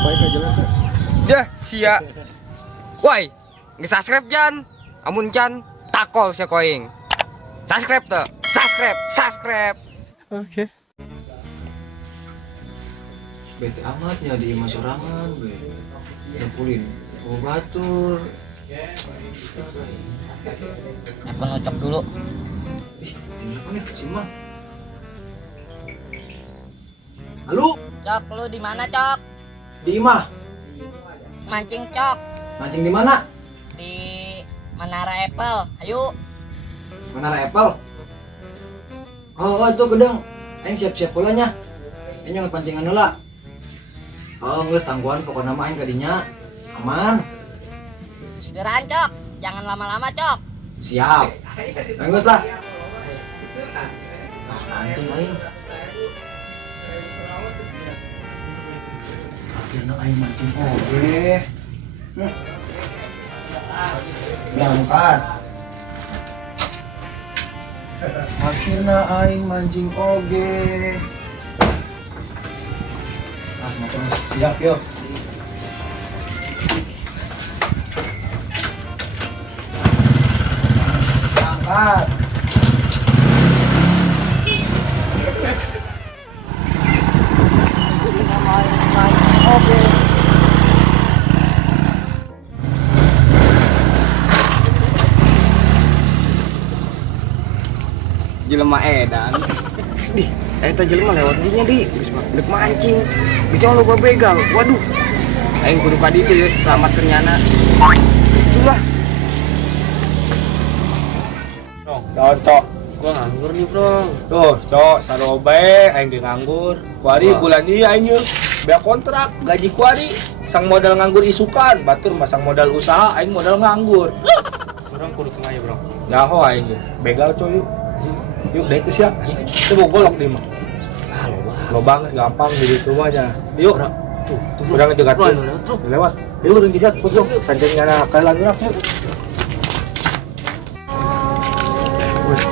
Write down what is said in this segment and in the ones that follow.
Baik aja lah. Dah, sia. Woi, nge-subscribe Jan. Amun Jan takol sia koing. Subscribe tuh. Subscribe. Oke. Bete amatnya di imah sorangan be. Ngepulin. Oh batur. Apa ngocok dulu? Ih, ini apa nih si Mang? Halo, Cok, lu di mana, Cok? di imah. Mancing, Cok. Mancing di mana? Di Menara Apple. Ayo. Menara Apple. Oh, itu gedang. Aing siap-siap pulanya. Aing jangan pancingan heula. Oh, geus tangguhan pokokna mah aing kadinya aman. Segera, Cok. Jangan lama-lama, Cok. Siap. Aing geus lah. Nah, anjing aing. Akhirnya aing mancing oge. Berangkat. Akhirnya aing mancing oge. Ah, motor siap yuk. Berangkat. Jelema edan. Di, eta jelema lewat dinya di. Dek mancing. Bisa lo begal. Waduh. Aing kudu ka ditu ya, selamat kernyana. Itulah. Contoh. Gua nganggur nih, Bro. Tuh, cok, sarobe aing ge nganggur. Kuari bulan ieu aing yeuh. Bea kontrak, gaji kuari. Sang modal nganggur isukan, batur masang modal usaha, aing modal nganggur. Orang kudu kemana, Bro? Nyaho aing yeuh. Begal coy yuk. Yuk deh ke sia. Coba golok di mah. Ah, Lo banget gampang di situ mah nya. Yuk. Tuh, Udah ngejegat tuh. Lewat. Yuk udah ngejegat pojok. Sancengnya na kalian gerak yuk. Wes,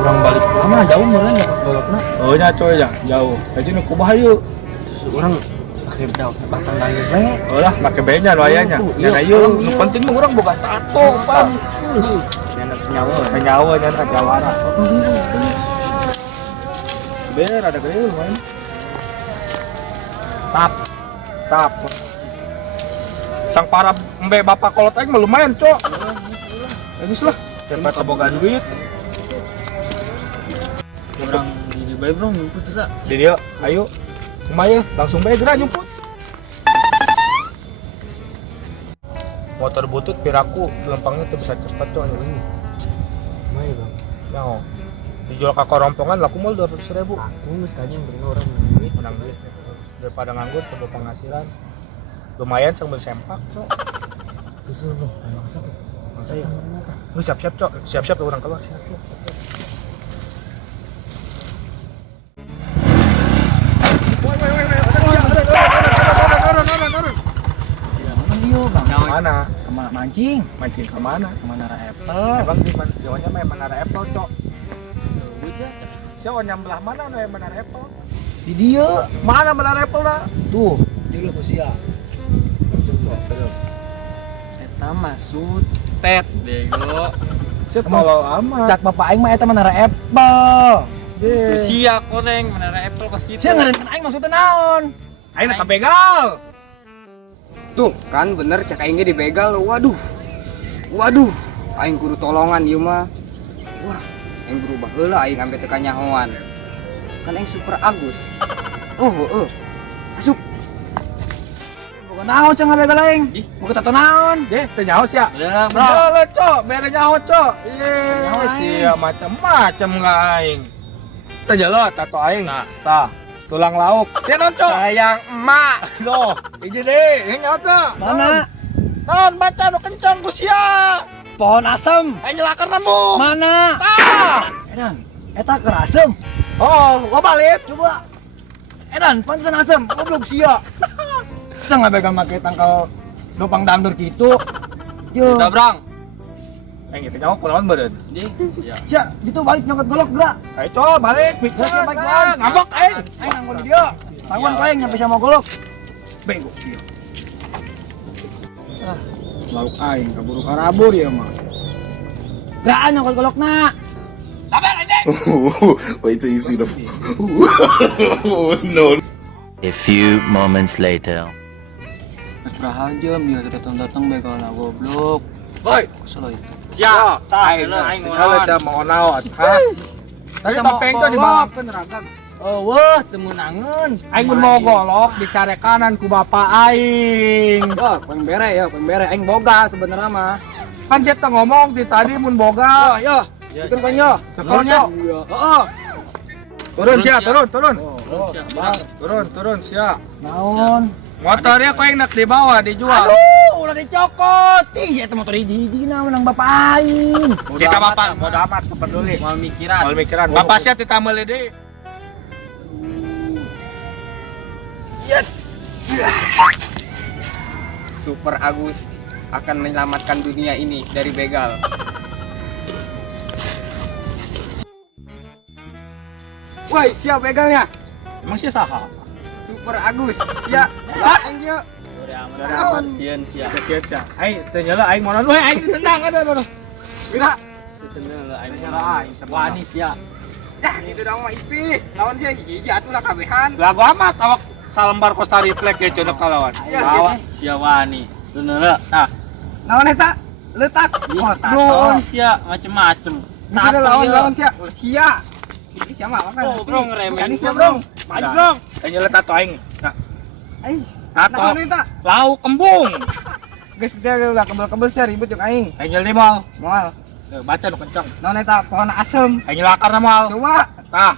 orang balik lama jauh meureun ya golokna. oh nya coy ya, jauh. Jadi nu kumaha yuk. Terus orang akhir jauh batang dari we. Oh lah, make benya nu aya nya. Iya, Nya ayo, nu penting mah urang boga tato, pan. Nyawa. Nyawa nya teh jawara. Ber ada gede lumayan. Tap. Sang para embe bapak kolot aing mah lumayan, Cok. Bagus lah. Cepat boga duit. Orang di bae, Bro, nyumput lah. Di dia, ayo. Kumaha langsung bae geura nyumput. Motor butut piraku lempangnya tuh bisa cepat tuh anu ini. Kumaha, Bang? Nyaho. Dijual ke korompongan laku mal 200.000. Aku geus kanya bener orang duit. Menang duit. Daripada nganggur coba penghasilan. Lumayan sambil sempak, Cok. Itu, Bro. Maksa tuh. Maksa ya. Lu siap-siap, Cok. Siap-siap tuh orang keluar. Siap. Mana? Kemana mancing? Mancing ke mana? Menara Apple. Emang di mana? Jawanya mah Menara Apple, Cok. Siapa nyambelah mana nu Menara Apple? Di dia. Mana Menara Apple dah? Tuh, di lu sia. Eta maksud tet bego. Siapa kalau amat? Cak bapak aing mah eta Menara Apple. Tuh sia koreng Menara Apple kos kitu. Sia ngarankeun aing maksudna naon? Aing nak begal. Tuh, kan bener cek aing ge dibegal. Waduh. Aing kudu tolongan ieu mah. Wah, aing berubah heula aing ampe teu kanyahoan. Kan aing super Agus. Masuk. Bukan naon cenah begal aing. Mau tato naon? Deh, teu nyaho sia. Bener, Bro, Cok, bere nyaho, Cok. Nyaho Ieu sia macam-macam lah aing. Teu jelo tato aing. Tah, tulang lauk. Sia non, Cok? Sayang emak. Loh, hiji deh, ini nyaho teh. Mana? Naon baca nu kencang ku sia. Pohon asem. Aing nyelakeun rambut. Mana? Tah. Edan, eta keur asem. Oh, gua balik. Coba. Edan, pantesan asem. Goblok sia. Kita nggak begal make tangkal dopang dandur gitu. Yo. Kita brang. Aing itu nyaho kunaon meureun. Di, sia. Sia, ditu balik nyokot golok gerak. Ayo, Cok, balik. Sia, balik, Bang. Ngambek aing. Aing nanggung di dia. Tangguan kau yang nyampe sama golok. Bego dia. Lauk aing kaburu karabur ya mah. Gaan yang kolokna. Wait till you see the. No. A few moments later. Berapa jam dia datang-datang begal na goblok. Boy, Kesel itu. siap. Aing kalau saya mau naon, ha? Tadi topeng tuh dibawakeun ragam. Wah, temenangan. Aing mun mau golok di care kanan ku bapak aing. Wah, peng bere ya, peng bere. Aing boga sebenarnya mah. Kan saya ngomong di tadi mun boga. Yo, bikin panyo. Sekolnya. Iya, heeh. Turun sia, turun. Turun sia. Naon? Motornya kau yang nak dibawa dijual. Aduh, udah dicokot. Ih, saya motor hiji na menang bapak aing. Kita bapak bodo amat peduli. Mal mikiran. Mikiran. Bapak sia tita meuli deui. Super Agus akan menyelamatkan dunia ini dari begal. Woi, siap begalnya. Emang sih saha? Super Agus. Ya, aing dia. Sian. Aing teu nyeula aing monon we aing ditendang ada. Gerak. Aing nyeula aing Wani sia. Dah, itu dong mah ipis. Lawan sia hiji atuh lah kabehan. Lagu amat awak salembar Costa Reflex ge cenah kalawan. Bawa sia wani. Bener tah. Naon eta? Letak. belum. Sia macem-macem. Bisa lawan sia. Sia. Sia mah kan. Oh, bro ngeremehin. Sia, bro. Maju, bro. Aing nyeula tato aing. Nah, Aing. tato Naon eta? lauk kembung. Geus dia udah kebel-kebel sia ribut jeung aing. Aing nyeul di mall. Moal. Tuh, baca nu kenceng. Naon eta? Pohon asem. Aing nyelakar na mall. Coba. Tah,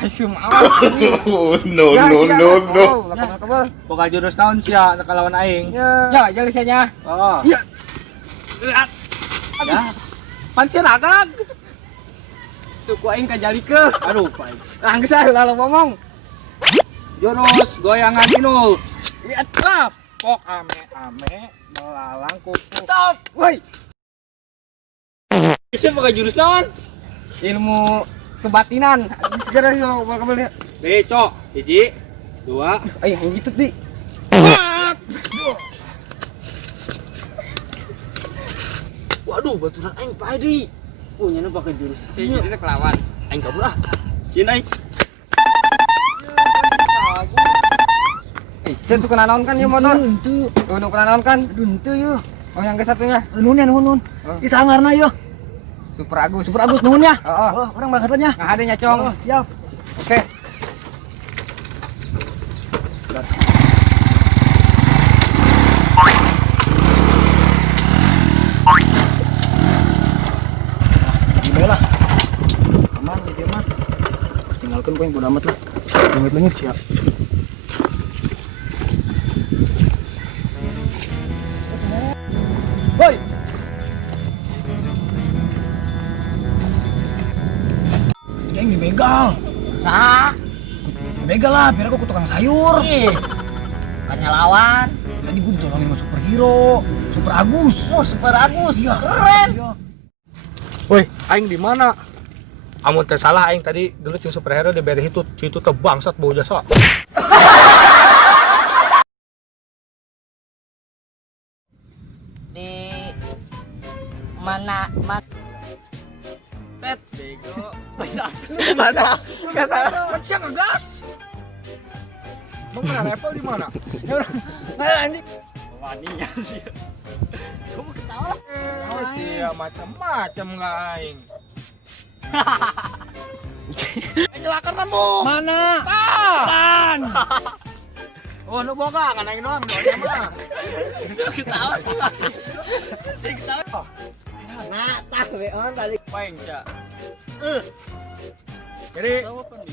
Asem awas. No. Kebel-kebel. boga jurus naon sia nu kalawan aing. Ya, jali sia nya. Oh. Ya. Ya. Pan si ragag. Suku aing kajalikeun. Aduh, Pak. Nah, geus lalu ngomong. Jurus goyangan inul. Lihat. Stop. Pok ame-ame melalang kuku. Stop. Woi. Bisa pakai jurus naon? Ilmu kebatinan. Segera sih lo kebel. Deh, cok. Hiji, dua, Aing gitu di. empat. Waduh, baturan aing padi. Oh, nyana pakai jurus. Si gitu teh kelawan. Aing kabur ah. Sieun aing. Saya tuh kena naon kan ya motor? Tuh kena naon kan? Aduh yuk. Oh yang ke satunya? Nun. Isa ngarna yuk. Super Agus nuhun ya. Oh, orang berangkatnya. Nah, adanya Cong. Siap. Oke. Gila lah. Aman di mah. Tinggalkan poin bodo amat lah. Ingat lagi siap. Woi. Geng dibegal. Sa, Begal lah, biar aku ke tukang sayur. ih, banyak lawan. Tadi gue ditolongin sama superhero, Super Agus. Oh, Super Agus, Iya. keren. Iya. Woi, aing di mana? Amun teu salah aing tadi gelut jeung superhero di bere itu teh bangsat bau jasa. Di mana Pet bego. masa Kan siang ngegas. Bang mana Apple di mana? Anjing. Wanian sih. kamu ketawa Oh, sia macam-macam lah aing. Aing nyelakar mu. Mana? Tan. Oh, nu boga kan aing doang, doanya mah. ketawa nah tak beon tadi Paing sia. Jadi,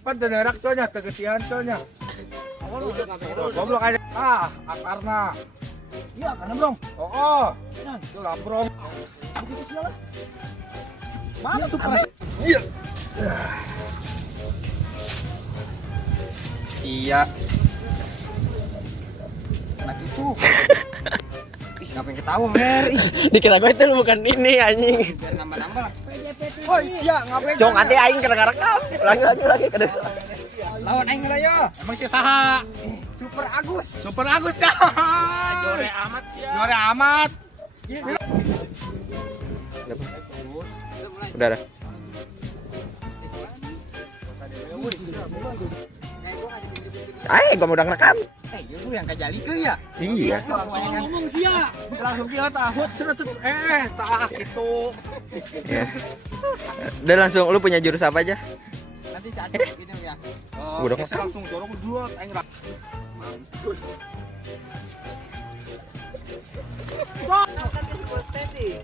pan denerak conya, tegetian conya. Goblok aja. Akarna. Iya, karena bro. Oh, itu lah bro. Mana super? Iya. Anak itu. Ih, ngapain ketawa, Mer? Ih, dikira gue itu bukan ini anjing biar nambah-nambah lah. Woi, iya, ngapain? cong ade aing kena rekam lagi Lawan aing lah yo. Emang si saha? Super Agus. Super Agus dah. Jore amat sih. Jore amat. Udah dah. Gua mau udah ngerekam. Lu yang kajali ke ya? Iya. Ngomong sih ya. Langsung dia tahut seret tak gitu. Ya. Udah langsung lu punya jurus apa aja? Nanti cacok ini ya. Udah Saya langsung dorong dua aing rak. Mampus. Kan dia super steady.